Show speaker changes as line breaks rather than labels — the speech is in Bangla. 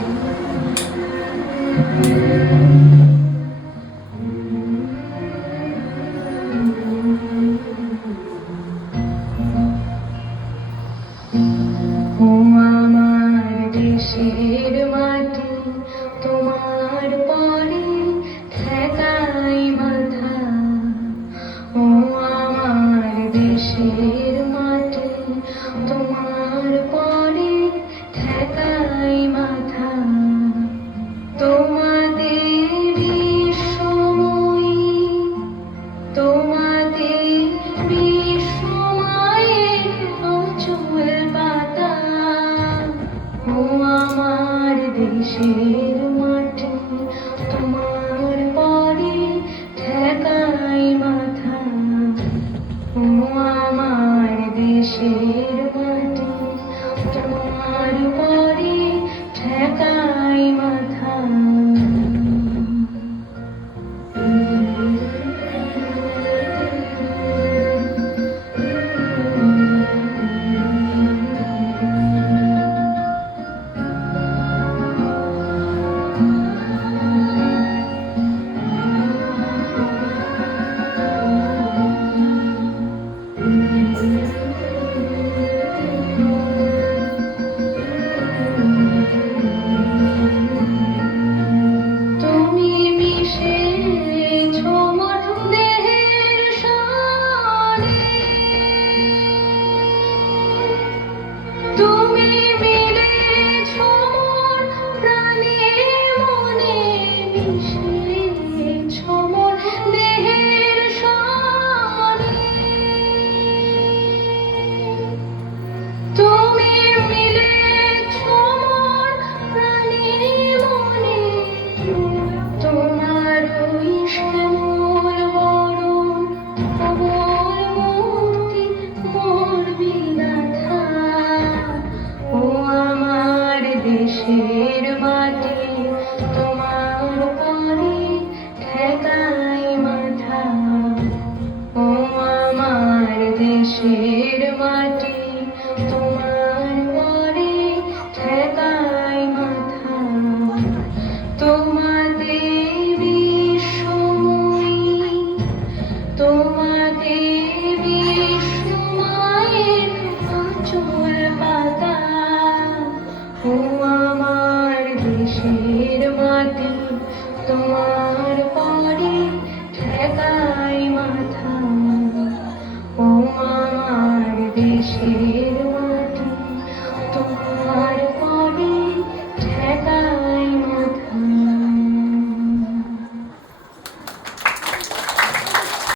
Thank you. কিসের মাটি তোমার পরে ঠেকাই মাথা? আমার দেশের দেশের মাটি তোমার করে ঠেকাই মাথা। ও আমার দেশের মাটি, তোমার করে ঠেকাই মাথা। তোমাতে বিষয় তোমাতে is